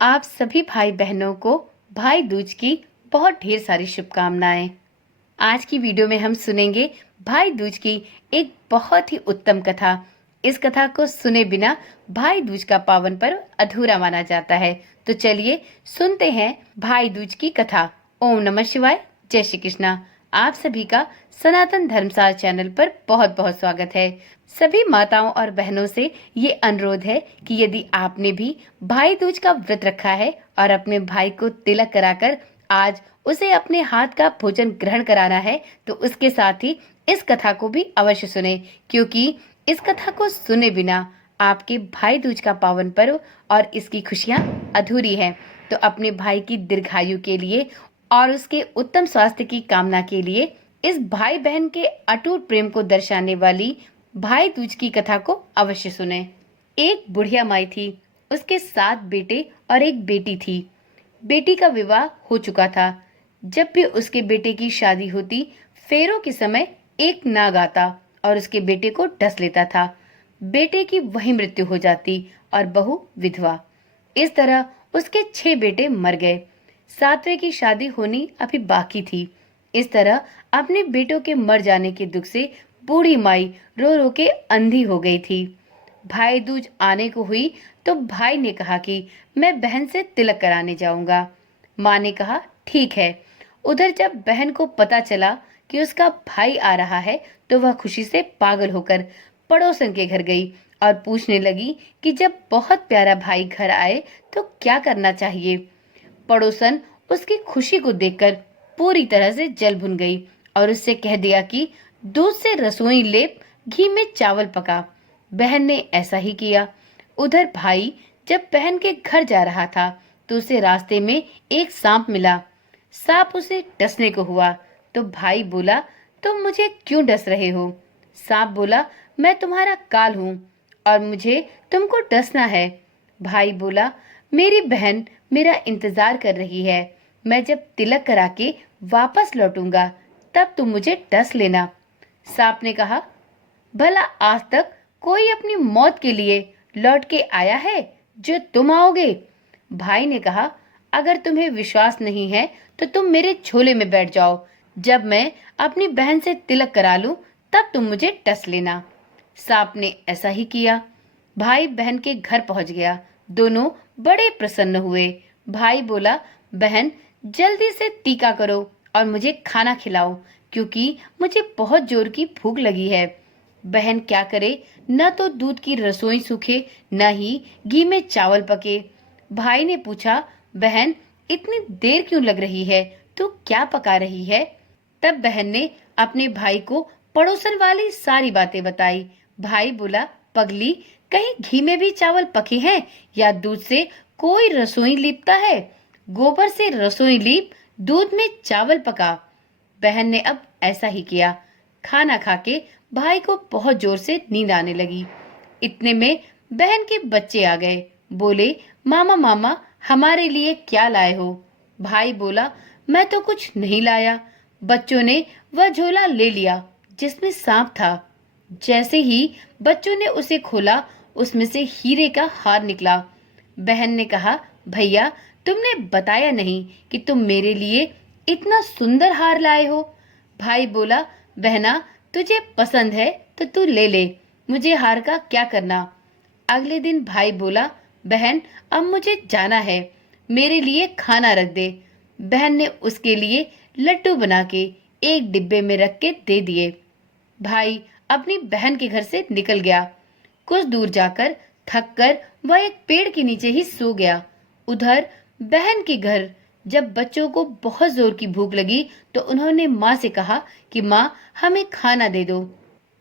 आप सभी भाई बहनों को भाई दूज की बहुत ढेर सारी शुभकामनाएं। आज की वीडियो में हम सुनेंगे भाई दूज की एक बहुत ही उत्तम कथा। इस कथा को सुने बिना भाई दूज का पावन पर्व अधूरा माना जाता है। तो चलिए सुनते हैं भाई दूज की कथा। ओम नमः शिवाय। जय श्री कृष्णा। आप सभी का सनातन धर्मसार चैनल पर बहुत बहुत स्वागत है। सभी माताओं और बहनों से ये अनुरोध है कि यदि आपने भी भाई दूज का व्रत रखा है और अपने भाई को तिलक कराकर आज उसे अपने हाथ का भोजन ग्रहण कराना है, तो उसके साथ ही इस कथा को भी अवश्य सुने, क्योंकि इस कथा को सुने बिना आपके भाई दूज का पावन पर्व और इसकी खुशियां अधूरी हैं। तो अपने भाई की दीर्घायु के लिए और उसके उत्तम स्वास्थ्य की कामना के लिए इस भाई बहन के अटूट प्रेम को दर्शाने वाली भाई दूज की कथा को अवश्य सुने। एक बुढ़िया माई थी। उसके 7 बेटे और एक बेटी थी। बेटी का विवाह हो चुका था। जब भी उसके बेटे की शादी होती, फेरों के समय एक नाग आता और उसके बेटे को डस लेता था। बेटे की वही मृत्यु हो जाती और बहू विधवा। इस तरह उसके 6 बेटे मर गए। 7वें की शादी होनी अभी बाकी थी। इस तरह अपने बेटों के मर जाने के दुख से बूढ़ी माई रो रो के अंधी हो गई थी। भाई दूज आने को हुई तो भाई ने कहा कि मैं बहन से तिलक कराने जाऊंगा। माँ ने कहा ठीक है। उधर जब बहन को पता चला कि उसका भाई आ रहा है, तो वह खुशी से पागल होकर पड़ोसन के घर गई और पूछने लगी कि जब बहुत प्यारा भाई घर आए तो क्या करना चाहिए। पड़ोसन उसकी खुशी को देखकर पूरी तरह से जल भुन गई और उससे कह दिया कि दूध से रसोई लेप, घी में चावल पका। बहन ने ऐसा ही किया। उधर भाई जब बहन के घर जा रहा था तो उसे रास्ते में एक सांप मिला। सांप उसे डसने को हुआ तो भाई बोला, तुम मुझे क्यों डस रहे हो? सांप बोला, मैं तुम्हारा काल हूँ और मुझे तुमको डसना है। भाई बोला, मेरी बहन मेरा इंतजार कर रही है। मैं जब तिलक करा के वापस लौटूंगा तब तुम मुझे डस लेना। सांप ने कहा, भला आज तक कोई अपनी मौत के लिए लौट के आया है जो तुम आओगे? भाई ने कहा, अगर तुम्हें विश्वास नहीं है तो तुम मेरे झोले में बैठ जाओ। जब मैं अपनी बहन से तिलक करा लूं तब तुम मुझे डस लेना। सांप ने ऐसा ही किया। भाई बहन के घर पहुंच गया। दोनों बड़े प्रसन्न हुए। भाई बोला, बहन जल्दी से टीका करो और मुझे खाना खिलाओ, क्योंकि मुझे बहुत जोर की भूख लगी है। बहन क्या करे, न तो दूध की रसोई सूखे, न ही घी में चावल पके। भाई ने पूछा, बहन इतनी देर क्यों लग रही है? तू क्या पका रही है? तब बहन ने अपने भाई को पड़ोसन वाली सारी बातें बताई। भाई बोला, पगली, कहीं घी में भी चावल पके हैं या दूध से कोई रसोई लीपता है? गोबर से रसोई लीप, दूध में चावल पका। बहन ने अब ऐसा ही किया। खाना खाके भाई को बहुत जोर से नींद आने लगी। इतने में बहन के बच्चे आ गए। बोले, मामा मामा हमारे लिए क्या लाए हो? भाई बोला, मैं तो कुछ नहीं लाया। बच्चों ने वह झोला ले लिया जिसमें सांप था। जैसे ही बच्चों ने उसे खोला, उसमें से हीरे का हार निकला। बहन ने कहा, भैया तुमने बताया नहीं कि तुम मेरे लिए इतना सुंदर हार लाए हो। भाई बोला, बहना तुझे पसंद है तो तू ले ले, मुझे हार का क्या करना। अगले दिन भाई बोला, बहन अब मुझे जाना है, मेरे लिए खाना रख दे। बहन ने उसके लिए लड्डू बना के एक डिब्बे में रख के दे दिए। भाई अपनी बहन के घर से निकल गया। कुछ दूर जाकर थक कर वह एक पेड़ के नीचे ही सो गया। उधर बहन के घर जब बच्चों को बहुत जोर की भूख लगी तो उन्होंने माँ से कहा कि माँ हमें खाना दे दो।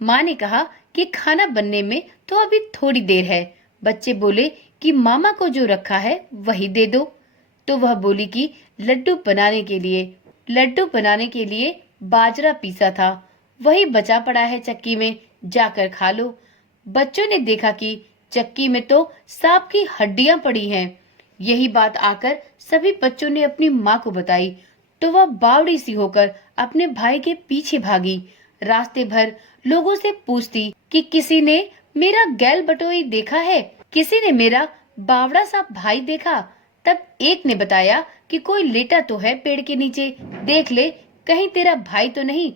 माँ ने कहा कि खाना बनने में तो अभी थोड़ी देर है। बच्चे बोले कि मामा को जो रखा है वही दे दो। तो वह बोली कि लड्डू बनाने के लिए बाजरा पीसा था, वही बचा पड़ा है चक्की में, जाकर खा लो। बच्चों ने देखा कि चक्की में तो सांप की हड्डियां पड़ी हैं। यही बात आकर सभी बच्चों ने अपनी माँ को बताई तो वह बावड़ी सी होकर अपने भाई के पीछे भागी। रास्ते भर लोगों से पूछती कि किसी ने मेरा गैल बटोई देखा है, किसी ने मेरा बावड़ा सा भाई देखा। तब एक ने बताया कि कोई लेटा तो है पेड़ के नीचे, देख ले कहीं तेरा भाई तो नहीं।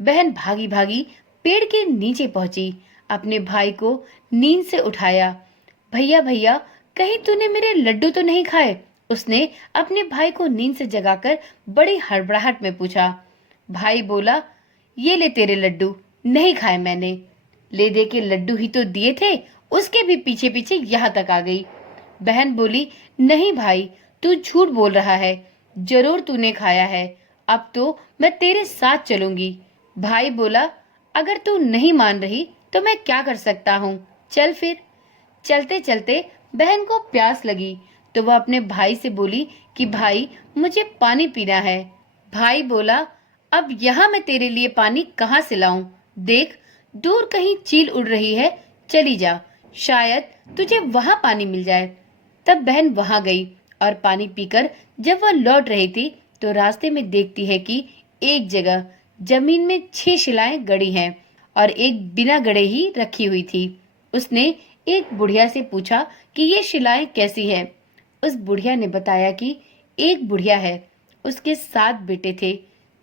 बहन भागी भागी पेड़ के नीचे पहुंची, अपने भाई को नींद से उठाया। भैया भैया, कहीं तूने मेरे लड्डू तो नहीं खाए? उसने अपने भाई को नींद से जगाकर बड़ी हड़बड़ाहट में पूछा। भाई बोला, ये ले तेरे लड्डू, नहीं खाए मैंने। ले दे के लड्डू ही तो दिए थे, उसके भी पीछे पीछे यहाँ तक आ गई। बहन बोली, नहीं भाई, तू झूठ बोल रहा है, जरूर तूने खाया है, अब तो मैं तेरे साथ चलूंगी। भाई बोला, अगर तू नहीं मान रही तो मैं क्या कर सकता हूँ, चल फिर। चलते चलते बहन को प्यास लगी तो वह अपने भाई से बोली कि भाई, मुझे पानी पीना है। भाई बोला, अब यहाँ मैं तेरे लिए पानी कहाँ से लाऊं? देख, दूर कहीं चील उड़ रही है, चली जा, शायद तुझे वहां पानी मिल जाए। तब बहन वहां गई और पानी पीकर जब वह लौट रही थी तो रास्ते में देखती है कि एक जगह जमीन में 6 शिलाएं गड़ी हैं और एक बिना गड़े ही रखी हुई थी। उसने एक बुढ़िया से पूछा कि ये शिलाएं कैसी है। उस बुढ़िया ने बताया कि एक बुढ़िया है, उसके 7 बेटे थे,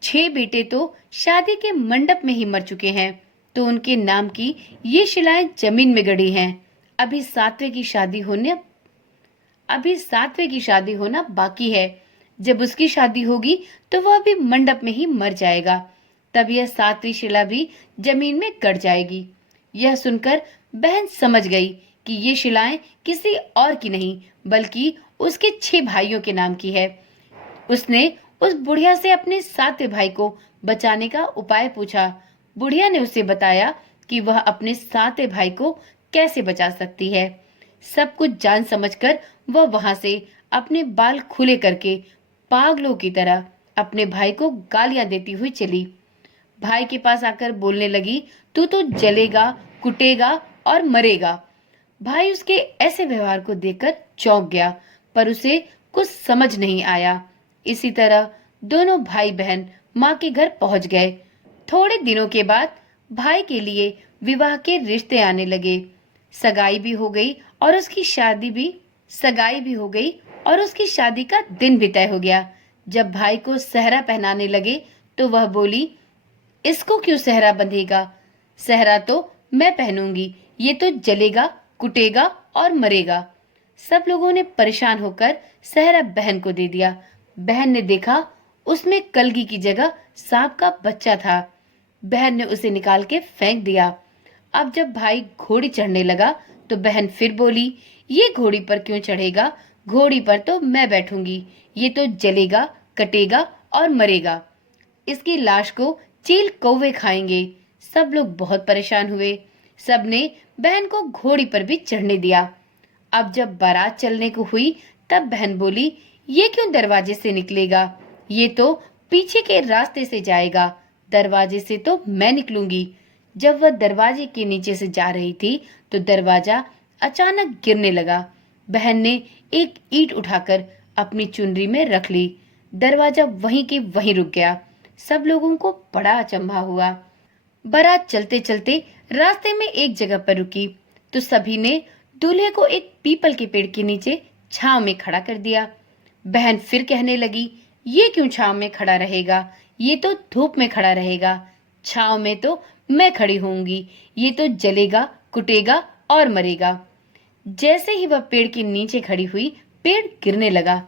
6 बेटे तो शादी के मंडप में ही मर चुके हैं, तो उनके नाम की ये शिलाएं जमीन में गड़ी हैं। अभी सातवें की शादी होना बाकी है। जब उसकी शादी होगी तो वह भी मंडप में ही मर जाएगा, तब यह 7वीं शिला भी जमीन में गड़ जाएगी। यह सुनकर बहन समझ गई कि ये शिलाएं किसी और की नहीं बल्कि उसके 6 भाइयों के नाम की है। उसने उस बुढ़िया से अपने 7वें भाई को बचाने का उपाय पूछा। बुढ़िया ने उसे बताया कि वह अपने 7वें भाई को कैसे बचा सकती है। सब कुछ जान समझकर वह वहां से अपने बाल खुले करके पागलों की तरह अपने भाई को गालियां देती हुई चली। भाई के पास आकर बोलने लगी, तू तो जलेगा, कुटेगा और मरेगा। भाई उसके ऐसे व्यवहार को देखकर चौंक गया, पर उसे कुछ समझ नहीं आया। इसी तरह दोनों भाई बहन माँ के घर पहुंच गए। थोड़े दिनों के बाद भाई के लिए विवाह के रिश्ते आने लगे। सगाई भी हो गई और उसकी शादी का दिन भी तय हो गया। जब भाई को सेहरा पहनाने लगे तो वह बोली, इसको क्यों सेहरा बंधेगा? सेहरा तो मैं पहनूंगी, ये तो जलेगा, कुटेगा और मरेगा। सब लोगों ने परेशान होकर सेहरा बहन को दे दिया। बहन ने देखा उसमें कलगी की जगह सांप का बच्चा था। बहन ने उसे निकाल के फेंक दिया। अब जब भाई घोड़ी चढ़ने लगा तो बहन फिर बोली, ये घोड़ी पर क्यों चढ़ेगा? घोड़ी पर तो मैं बैठूंगी, ये तो जलेगा, कटेगा और मरेगा। इसकी लाश को चील कौवे खाएंगे। सब लोग बहुत परेशान हुए। सबने बहन को घोड़ी पर भी चढ़ने दिया। अब जब बारात चलने को हुई तब बहन बोली, ये क्यों दरवाजे से निकलेगा? ये तो पीछे के रास्ते से जाएगा, दरवाजे से तो मैं निकलूंगी। जब वह दरवाजे के नीचे से जा रही थी तो दरवाजा अचानक गिरने लगा। बहन ने एक ईंट उठाकर अपनी चुनरी में रख ली। दरवाजा वहीं के वहीं रुक गया। सब लोगों को बड़ा अचंभा हुआ। बारात चलते चलते रास्ते में एक जगह पर रुकी तो सभी ने दूल्हे को एक पीपल के पेड़ के नीचे छांव में खड़ा कर दिया। बहन फिर कहने लगी, ये क्यों छांव में खड़ा रहेगा? ये तो धूप में खड़ा रहेगा। छांव में तो मैं खड़ी होऊंगी, ये तो जलेगा, कुटेगा और मरेगा। जैसे ही वह पेड़ के नीचे खड़ी हुई, पेड़ गिरने लगा।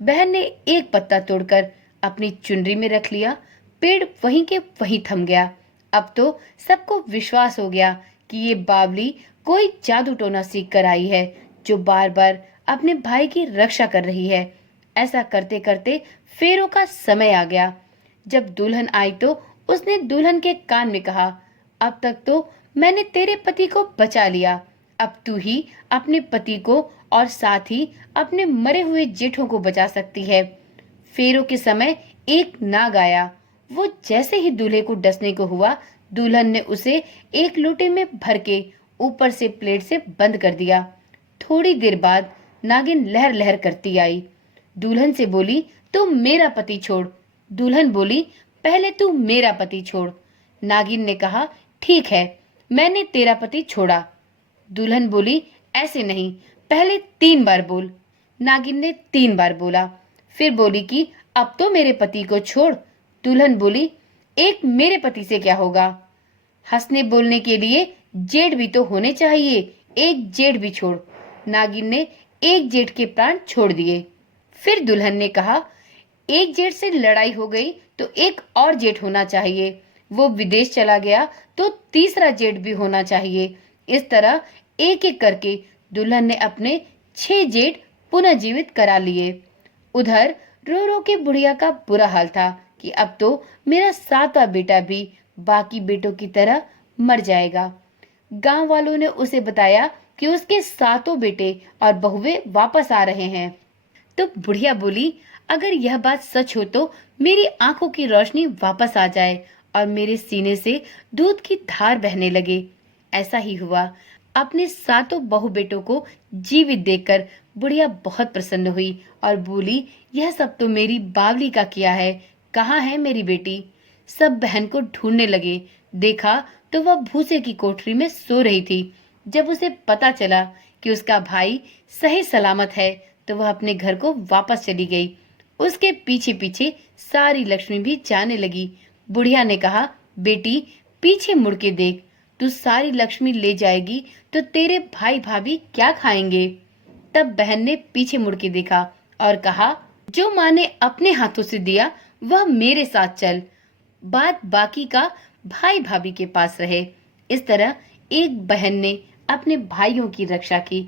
बहन ने एक पत्ता तोड़कर अपनी चुनरी में रख लिया। पेड़ वहीं के वहीं थम गया। अब तो सबको विश्वास हो गया कि ये बावली कोई जादू टोना सीख कर आई है, जो बार बार अपने भाई की रक्षा कर रही है। ऐसा करते करते फेरों का समय आ गया। जब दुल्हन आई तो उसने दुल्हन के कान में कहा, अब तक तो मैंने तेरे पति को बचा लिया, अब तू ही अपने पति को और साथ ही अपने मरे हुए जेठों को बचा सकती है। फेरों के समय एक नाग आया। वो जैसे ही दूल्हे को डसने को हुआ, दुल्हन ने उसे एक लोटे में भर के ऊपर से प्लेट से बंद कर दिया। थोड़ी देर बाद नागिन लहर लहर करती आई। दुल्हन से बोली, तुम मेरा पति छोड़। दुल्हन बोली, पहले तू मेरा पति छोड़। नागिन ने कहा, ठीक है, मैंने तेरा पति छोड़ा। दुल्हन बोली, ऐसे नहीं, पहले 3 बार बोल। नागिन ने 3 बार बोला। फिर बोली कि अब तो मेरे पति को छोड़। दुल्हन बोली, एक मेरे पति से क्या होगा? हंसने बोलने के लिए जेठ भी तो होने चाहिए, एक जेठ भी छोड़। नागिन ने एक जेठ के प्राण छोड़ दिए। फिर दुल्हन ने कहा, एक जेठ से लड़ाई हो गई तो एक और जेठ होना चाहिए। वो विदेश चला गया तो तीसरा जेठ भी होना चाहिए। इस तरह एक एक करके दुल्हन ने अपने 6 जेठ पुनः जीवित करा लिए। उधर रो रो के बुढ़िया का बुरा हाल था कि अब तो मेरा 7वां बेटा भी बाकी बेटों की तरह मर जाएगा। गांव वालों ने उसे बताया कि उसके 7 बेटे और बहुएं वापस आ रहे हैं। तो बुढ़िया बोली, अगर यह बात सच हो तो मेरी आंखों की रोशनी वापस आ जाए और मेरे सीने से दूध की धार बहने लगे। ऐसा ही हुआ। अपने 7 बहू बेटों को जीवित देखकर बुढ़िया बहुत प्रसन्न हुई और बोली, यह सब तो मेरी बावली का किया है। कहाँ है मेरी बेटी? सब बहन को ढूंढने लगे। देखा तो वह भूसे की कोठरी में सो रही थी। जब उसे पता चला कि उसका भाई सही सलामत है तो वह अपने घर को वापस चली गई। उसके पीछे पीछे सारी लक्ष्मी भी जाने लगी। बुढ़िया ने कहा, बेटी पीछे मुड़ के देख, तू सारी लक्ष्मी ले जाएगी तो तेरे भाई भाभी क्या खाएंगे? तब बहन ने पीछे मुड़ के देखा और कहा, जो माँ ने अपने हाथों से दिया वह मेरे साथ चल, बात बाकी का भाई भाभी के पास रहे। इस तरह एक बहन ने अपने भाइयों की रक्षा की।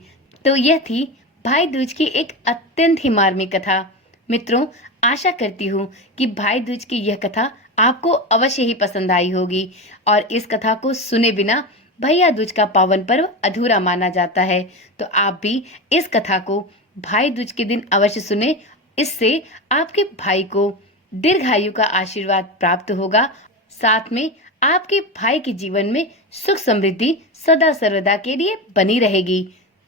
तो यह थी भाई दूज की एक अत्यंत ही मार्मिक कथा। मित्रों, आशा करती हूँ कि भाई दूज की यह कथा आपको अवश्य ही पसंद आई होगी और इस कथा को सुने बिना भैया दूज का पावन पर्व अधूरा माना जाता है। तो आप भी इस कथा को भाई दूज के दिन अवश्य सुने। इससे आपके भाई को दीर्घायु का आशीर्वाद प्राप्त होगा, साथ में आपके भाई के जीवन में सुख समृद्धि सदा सर्वदा के लिए बनी रहेगी।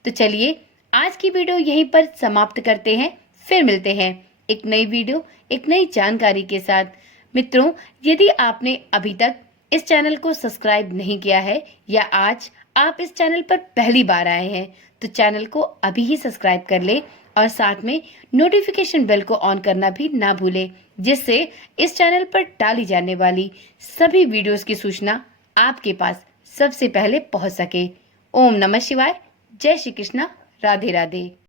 तो चलिए आज की वीडियो यहीं पर समाप्त करते हैं। फिर मिलते हैं एक नई वीडियो, एक नई जानकारी के साथ। मित्रों, यदि आपने अभी तक इस चैनल को सब्सक्राइब नहीं किया है या आज आप इस चैनल पर पहली बार आए हैं तो चैनल को अभी ही सब्सक्राइब कर ले और साथ में नोटिफिकेशन बेल को ऑन करना भी ना भूले, जिससे इस चैनल पर डाली जाने वाली सभी वीडियोस की सूचना आपके पास सबसे पहले पहुंच सके। ओम नमः शिवाय। जय श्री कृष्णा। राधे राधे।